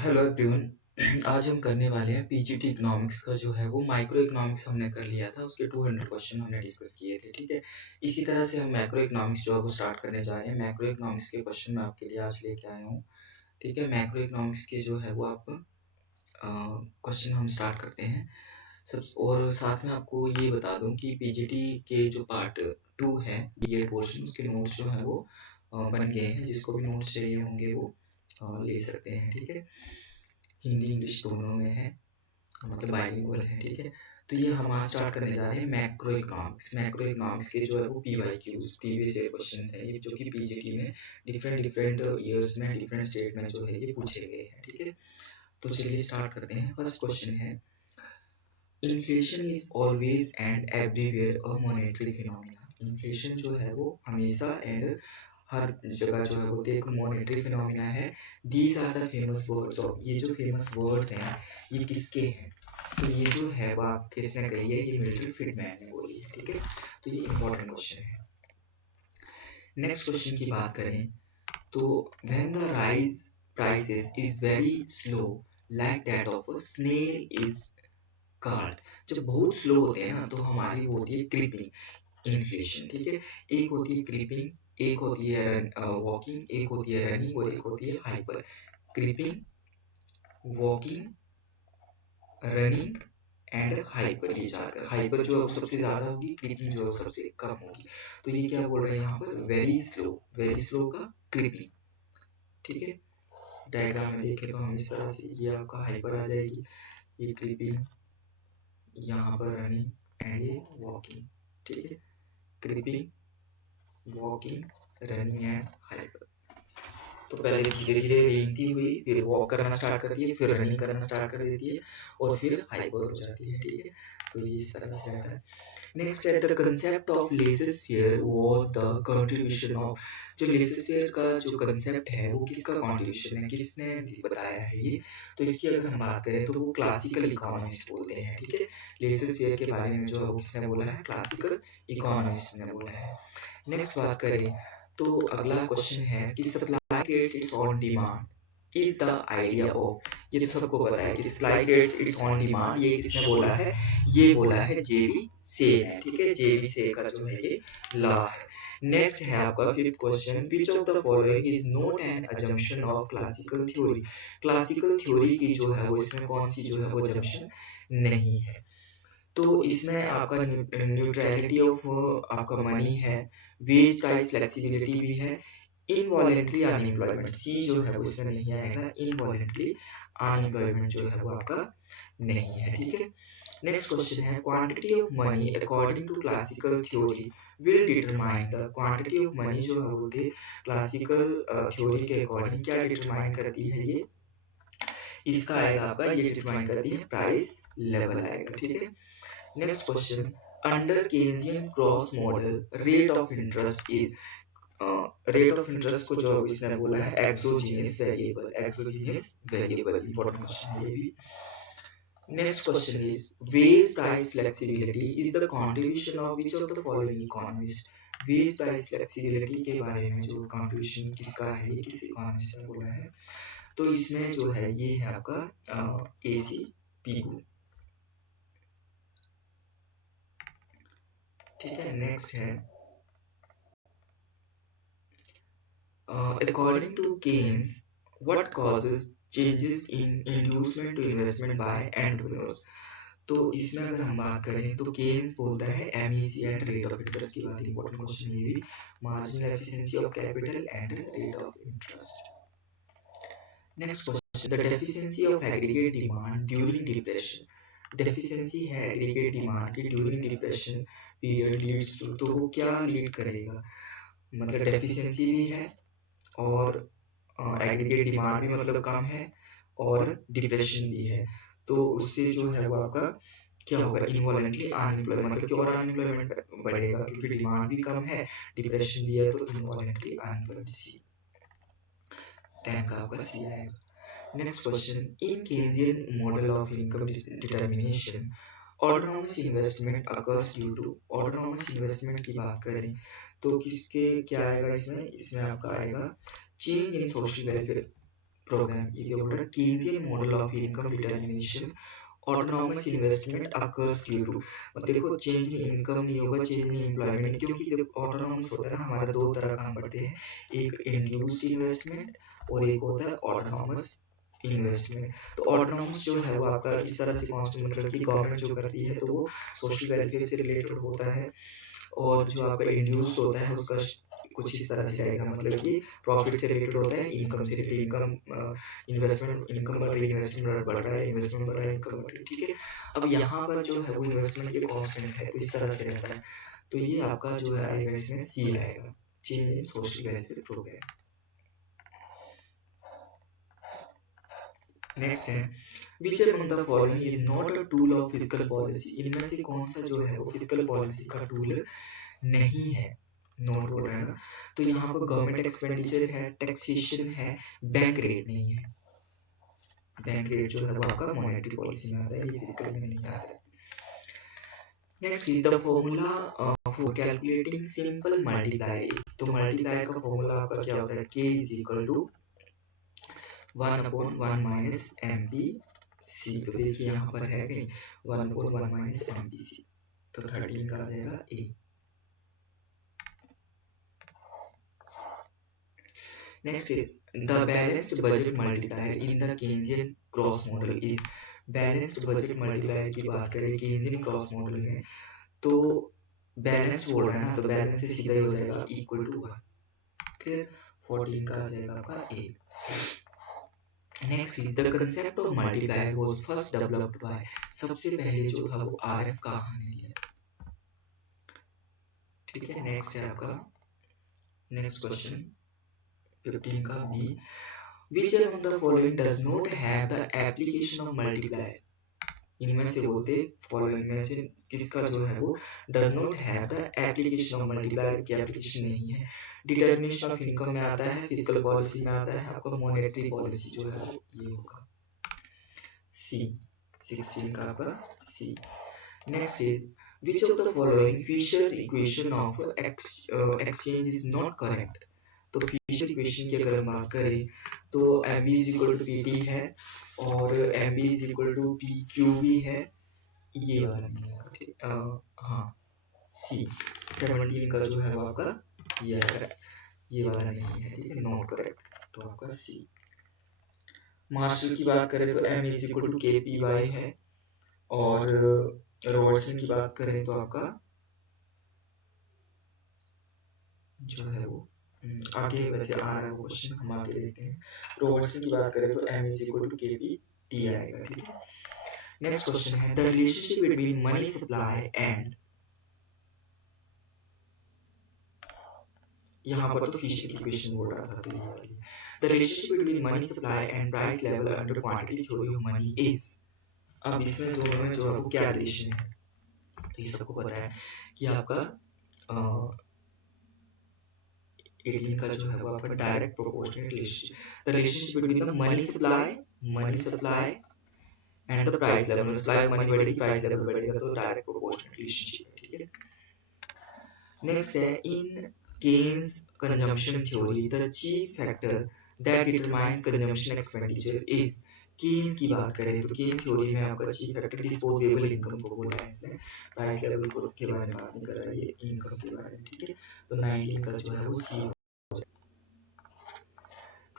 Hello everyone. आज हम करने वाले हैं पीजीटी इकोनॉमिक्स का जो है वो माइक्रो इकोनॉमिक्स हमने कर लिया था, उसके 200 क्वेश्चन हमने डिस्कस किए थे। ठीक है, इसी तरह से हम मैक्रो इकोनॉमिक्स जो है वो स्टार्ट करने जा रहे हैं। मैक्रो इकोनॉमिक्स के क्वेश्चन मैं आपके लिए आज लेके आया हूँ। ठीक है, मैक्रो इकोनॉमिक्स के जो है वो आप क्वेश्चन हम स्टार्ट करते हैं सब। और साथ में आपको ये बता दूं कि पीजीटी के जो पार्ट 2 है बीए पोर्शन, उसके नोट्स जो है वो बन गए हैं। जिसको भी नोट्स चाहिए होंगे वो ले सकते हैं। ठीक है, हिंदी इंग्लिश दोनों में है, मतलब बाइलिंगुअल है। ठीक है, तो ये हम आज स्टार्ट करने जा रहे हैं मैक्रो इकोनॉमिक्स। मैक्रो इकोनॉमिक्स के जो है वो पीवाईक्यूज प्रीवियस ईयर क्वेश्चन है, ये जो कि पीजीटी में डिफरेंट डिफरेंट ईयर्स में डिफरेंट स्टेट में जो है ये पूछे गए हैं। ठीक है, तो चलिए स्टार्ट करते हैं। फर्स्ट क्वेश्चन है, inflation is always and everywhere a monetary phenomena. Inflation जो है वो हमेशा एंड हर जगह जो है वो एक मॉनेटरी फिनोमिना है। These are the famous words of, ये जो फेमस वर्ड्स हैं ये किसके हैं? तो ये जो है बात किसने कही है? ये मिलिटरी फ्रीडमैन ने बोली है। ठीक है, तो ये इंपॉर्टेंट क्वेश्चन है। नेक्स्ट क्वेश्चन की बात करें तो when the rise prices is very slow like that of a snail is called. जब बहुत स्लो होते हैं ना तो हमारी वो होती है क्रीपिंग इन्फ्लेशन। ठीक है, एक होती है क्रीपिंग, एक होती है वॉकिंग, एक होती है रनिंग और एक होती है hyper. Creeping, walking, running and hyper, ये चार। हाइपर जो है सबसे ज्यादा होगी, क्रीपिंग जो है सबसे कम होगी। तो ये क्या बोल रहे हैं यहाँ पर? वेरी स्लो का क्रीपिंग। ठीक है, डायग्राम में देखें तो हम इस तरह से, ये आपका हाइपर आ जाएगी, ये क्रीपिंग, यहाँ पर रनिंग एंड ये वॉकिंग। ठीक है, creeping, walking, running and hyper. तो पहले धीरे धीरे रेंगती हुई फिर वॉक करना स्टार्ट करती है, फिर रनिंग करना स्टार्ट कर देती है और फिर हाइपर हो जाती है। ठीक है, तो ये इस तरह से रहता है। नेक्स्ट है, the concept of laissez faire was the contribution of. जो लेसोस्फीयर का जो कंसेप्ट है वो किसका कंट्रीब्यूशन है, किसने बताया है ये? तो इसकी अगर हम बात करें तो वो क्लासिकल इकोनॉमिस्ट बोलते हैं। ठीक है, लेसोस्फीयर के बारे में जो है किसने बोला है? क्लासिकल इकोनॉमिस्ट ने बोला है। नेक्स्ट बात करें तो अगला क्वेश्चन है कि supply creates it's on demand is the idea of. ये तो सबको पता है कि supply creates it's on demand, ये किसने बोला है? ये बोला है जेबी से ने। ठीक है, जेबी से का जो है ये लॉ है। नेक्स्ट है आपका fifth question, which of the following is not an assumption of classical theory. Classical theory की जो है वो इसमें कौन सी जो है वो अजम्पशन नहीं है? तो इसमें आपका न्यूट्रलिटी ऑफ आपका मनी है, वेज प्राइस फ्लेक्सिबिलिटी भी है, इनवॉलेंट्री अनएम्प्लॉयमेंट सी जो है वो इसमें नहीं आएगा। इनवॉलेंट्री अनएम्प्लॉयमेंट जो है वो आपका नहीं है। ठीक है, नेक्स्ट क्वेश्चन है, quantity of money according to classical theory will determine the. Quantity of money जो है बोलते क्लासिकल थ्योरी के अकॉर्डिंग क्या डिटरमाइन करती है? ये इसका आएगा आपका, ये डिटरमाइन करती है प्राइस लेवल आएगा। ठीक है, next question, under Keynesian cross model rate of interest is. Rate of interest को जो इसने बोला है exogenous variable. Exogenous variable important question है ये भी। Next question is, wage price flexibility is the contribution of which of the following economist. Wage price flexibility के बारे में जो कंट्रीब्यूशन किसका है, ये किस इकोनॉमिस्ट ने बोला है? तो इसमें जो है ये है आपका एसी पीगू। ठीक है, नेक्स्ट है, according to Keynes, what causes changes in inducement to investment by entrepreneurs? तो इसमें अगर हम बात करें तो केन्स बोलता है MEC and rate of interest की बात। इंपॉर्टेंट क्वेश्चन ये भी, marginal efficiency of capital and rate of interest. Next question, the deficiency of aggregate demand during depression. Deficiency है एग्रीगेट डिमांड की during depression period leads to, तो वो क्या lead करेगा? मतलब डेफिशिएंसी भी है और एग्रीगेट डिमांड भी मतलब कम है और डिप्रेशन भी है, तो उससे जो है वो आपका क्या होगा? इनवॉलेंटली अनएम्प्लॉयमेंट, मतलब कि और अनएम्प्लॉयमेंट बढ़ेगा क्योंकि डिमांड भी कम है, डिप्रेशन भी है, तो इनवॉलेंटली अनएम्प्लॉयमेंट सी। 10 का आपका सी आएगा। Next question, in Keynesian model of income determination autonomous investment occurs due to. Autonomous investment की बात करें तो किसके क्या आएगा इसमें? इसमें आपका आएगा change in social welfare programme. ये क्या बोल रहा है, Keynesian model of income determination autonomous investment occurs due to, मतलब देखो चेंज इन इनकम नहीं होगा, चेंज इन एम्प्लॉयमेंट, क्योंकि जब ऑटोनॉमस होता है ना, हमारा दो तरह काम पड़ते हैं, एक इंड्यूस्ड इन्वेस्टमेंट और एक होता है ऑटोनॉमस इन्वेस्टमेंट। तो ऑटोनॉमस जो है वो आपका इस तरह से कॉन्स्टेंट, मतलब कि गवर्नमेंट जो करती है तो वो सोशल वेलफेयर से रिलेटेड होता है, और जो आपका इंड्यूस्ड होता है उसका कुछ इस तरह से रहेगा, मतलब कि प्रॉफिट से रिलेटेड होता है, इनकम से रिलेटेड, इनकम इन्वेस्टमेंट, इनकम बढ़ रही है, इन्वेस्टमेंट बढ़ रहा है, इन्वेस्टमेंट बढ़ रहा है, इनकम बढ़ रही है, ठीक है। अब यहाँ पर जो है वो इन्वेस्टमेंट ये कांस्टेंट है, तो इस तरह से रहता है, तो ये आपका जो है आएगा इसमें सी आएगा, change in social welfare program. Next है, which among the following is not a tool of physical policy, इनमें से कौन सा जो है वो फिजिकल पॉलिसी का टूल नहीं है, नोट बोल रहा है ना, तो यहाँ पर गवर्नमेंट एक्सपेंडिचर है, टैक्सेशन है, बैंक रेट नहीं है, बैंक रेट जो है वो आपका मॉनेटरी पॉलिसी में आता है, ये फिजिकल में नहीं आता है। Next is the formula for calculating simple multiply, तो मल्टीप्लाई का फॉर्मूला आपका क्या होता है, k is equal to 1/1 minus MPC, तो देखिए यहाँ पर है कहीं 1/1 माइनस MPC, तो 13 का आ जाएगा A। Next is the balanced budget multiplier in the Keynesian cross model is, balanced budget multiplier की बात करें Keynesian cross model में, तो बैलेंस्ड बोल रहा है ना, तो बैलेंस से सीधा ही हो जाएगा इक्वल टू 1, फिर 14 का आ जाएगा आपका A। Next is the concept of multiplier was first developed by, सबसे पहले जो था वो RF काहा ने लिया, ठीक है। नेक्स्ट है आपका नेक्स्ट क्वेश्चन 15 का B, which among the following does not have the application of multiplier, इनमें से बोलते फॉलोइंग में से किसका जो है वो does not have the application of multiplier की एप्लीकेशन नहीं है, डिटर्मिनेशन ऑफ इनकम में आता है, फिजिकल पॉलिसी में आता है, आपका मॉनेटरी पॉलिसी जो है वो ये होगा C, 16 का आपका C। Next is which of the following Fisher's equation of exchange is not correct, तो फिशर इक्वेशन की अगर हम बात करें तो MB is equal to PT है और MB is equal to PQB है, ये वाला नहीं है, हाँ C 17 का जो है वो आपका ये वाला नहीं है, ठीक है, नॉट करेक्ट, तो आपका C। मार्शल की बात करें तो M is equal to KPY है, और रॉबर्टसन की बात करें तो आपका जो है वो आगे वैसे आ रहा है वो क्वेश्चन, हम आगे देखते हैं। रॉबर्टसन की बात करें तो M is equal to KPT आएगा, ठीक है। नेक्स्ट क्वेश्चन है the relationship between money supply and, यहाँ पर तो फिशर की इक्वेशन बोल रहा था, तो ये वाली the relationship between money supply and price level under quantity theory of money is, अब इसमें दोनों में जो है वो क्या रिलेशन है, तो ये सबको पता है कि आपका 18 का जो है वो आपका direct proportional relationship, the relationship between the money supply and the price level, supply money बढ़ेगी प्राइस लेवल बढ़ेगा, तो डायरेक्ट प्रोपोर्शनल रिलेशनशिप है, ठीक है। नेक्स्ट है in Keynes consumption theory the chief factor that determines consumption expenditure is, Keynes की बात करें तो केन्स थ्योरी में आपका चीफ फैक्टर डिस्पोजेबल इनकम को बोला है इसने, प्राइस लेवल को के बारे में बात नहीं कर रहा है, ये इनकम के बारे में, ठीक है। तो 19 का जो है वो सी।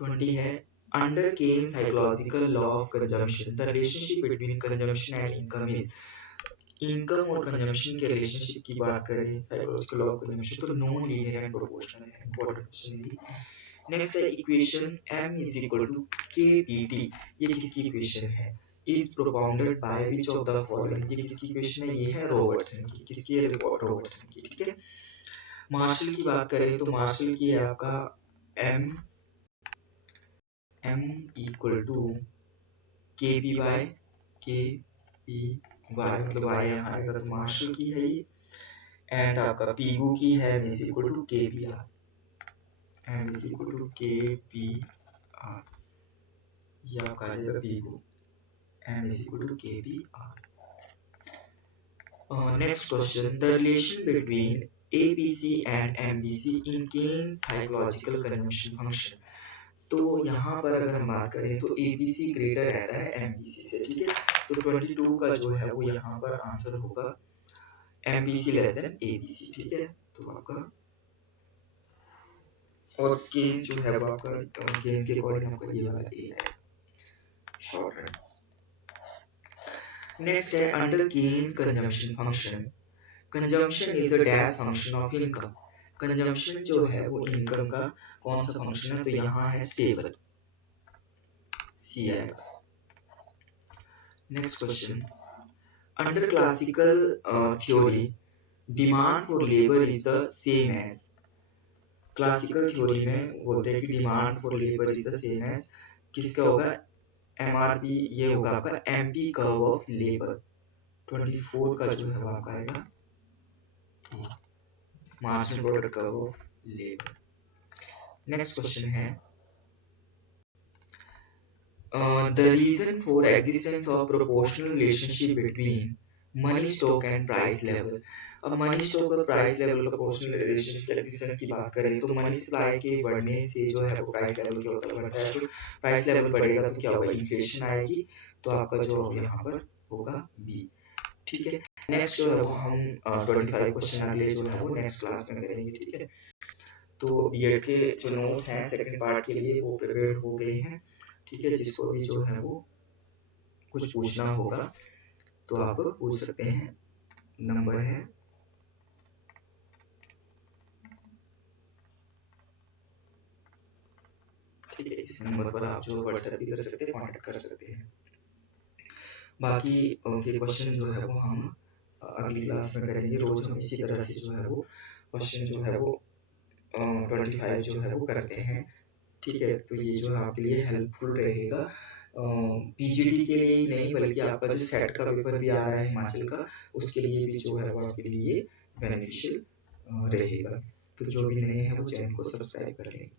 20 है under Keynes psychological law of consumption the relationship between consumption and income is, income और कंजम्पशन के रिलेशनशिप की बात करें साइकोलॉजिकल लॉ ऑफ कंजम्पशन तो नॉन लीनियर एंड प्रोपोर्शनल है, इंपॉर्टेंट क्वेश्चन है। नेक्स्ट है equation m is equal to kpt, ये किसकी इक्वेशन है, is propounded by which of the following, ये किसकी इक्वेशन है, ये है रॉबर्टसन की, किसकी है, रॉबर्टसन की, ठीक है। मार्शल की बात करें तो मार्शल की है आपका m equal to KP by KP y, मतलब y यहाँ आएगा, तो मार्शल की है ये, एंड आपका पीगू की है m is equal to KPR, m is equal to KPR, ये आपका आ जाएगा Pigou, m is equal to KPR। Next question the relation between ABC and MBC in Keynes psychological consumption function, तो यहाँ पर अगर हम बात करें तो ABC ग्रेटर रहता है MBC से, ठीक है। तो 22 का जो है वो यहाँ पर आंसर होगा MBC लेस देन ABC, ठीक है। तो आपका और गेन जो है वो आपका गेन के अकॉर्डिंग आपका ये वाला ए है शॉर्ट रन। नेक्स्ट है under gains consumption function. Consumption is a dash function of income. Consumption जो है वो इनकम का कौन सा फंक्शन है, तो यहाँ है स्टेबल, सी आएगा। Next question, under classical theory demand for labour is the same as. Classical theory में बोलते हैं कि demand for labour is the same as किसका होगा, MRP, ये होगा आपका MP कर्व ऑफ लेबर। 24 का जो है वो आपका आएगा marginal product curve of labour. Next question है the reason for existence of proportional relationship between money stock and price level। अब मनी स्टॉक और प्राइस लेवल का प्रोपोर्शनल रिलेशनशिप एग्जिस्टेंस की बात करें तो मनी सप्लाई के बढ़ने से जो है वो प्राइस लेवल क्या होता है, बढ़ता है। तो प्राइस लेवल बढ़ेगा तो क्या होगा, इन्फ्लेशन आएगी। तो आपका जवाब यहाँ पर होगा बी, ठीक है। नेक्स्ट जो है वो हम 25 क्वेश्चन अगले जो है वो नेक्स्ट क्लास में करेंगे, ठीक है। तो बीएड के जो नोट्स हैं सेकंड पार्ट के लिए वो प्रिपेयर हो गए हैं, ठीक है। जिसको भी जो है वो कुछ पूछना होगा तो आप पूछ सकते हैं। नंबर है ठीक है, इस नंबर पर आप जो व्हाट्सएप भी कर सकते हैं, कांटेक्ट कर सकते हैं। बाकी के क्वेश्चन जो है वो हम अगली क्लास में करेंगे। रोज हम इसी तरह से जो है वो क्वेश्चन जो है वो 25 जो है वो करते हैं, ठीक है। तो ये जो है आपके लिए हेल्पफुल रहेगा, पीजीडी के लिए ही नहीं बल्कि आपका जो सेट का पेपर भी आ रहा है हिमाचल का, उसके लिए भी जो है वो आपके लिए बेनिफिशियल रहेगा। तो जो भी नए हैं वो चैनल को सब्सक्राइब कर लें।